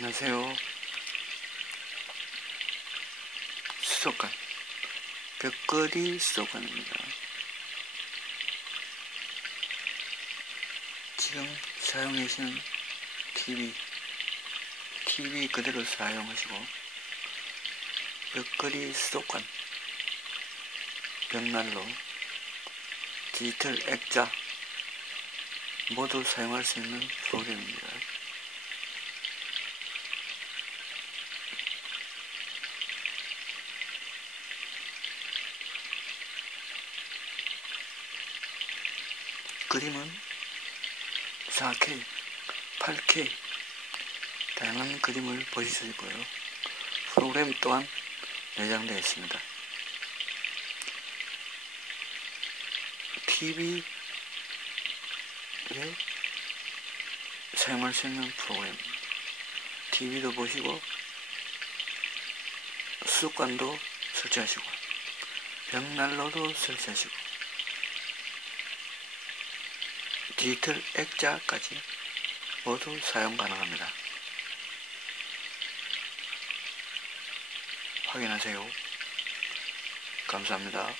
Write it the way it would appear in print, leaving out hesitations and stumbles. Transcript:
안녕하세요. 수도관, 벽걸이 수도관입니다. 지금 사용해 계시는 TV 그대로 사용하시고, 벽걸이 수도관, 벽난로, 디지털 액자 모두 사용할 수 있는 프로그램입니다. 그림은 4K, 8K 다양한 그림을 보실 수 있고요. 프로그램 또한 내장되어 있습니다. TV에 사용할 수 있는 프로그램입니다. TV도 보시고 수도관도 설치하시고 벽난로도 설치하시고 디지털 액자까지 모두 사용 가능합니다. 확인하세요. 감사합니다.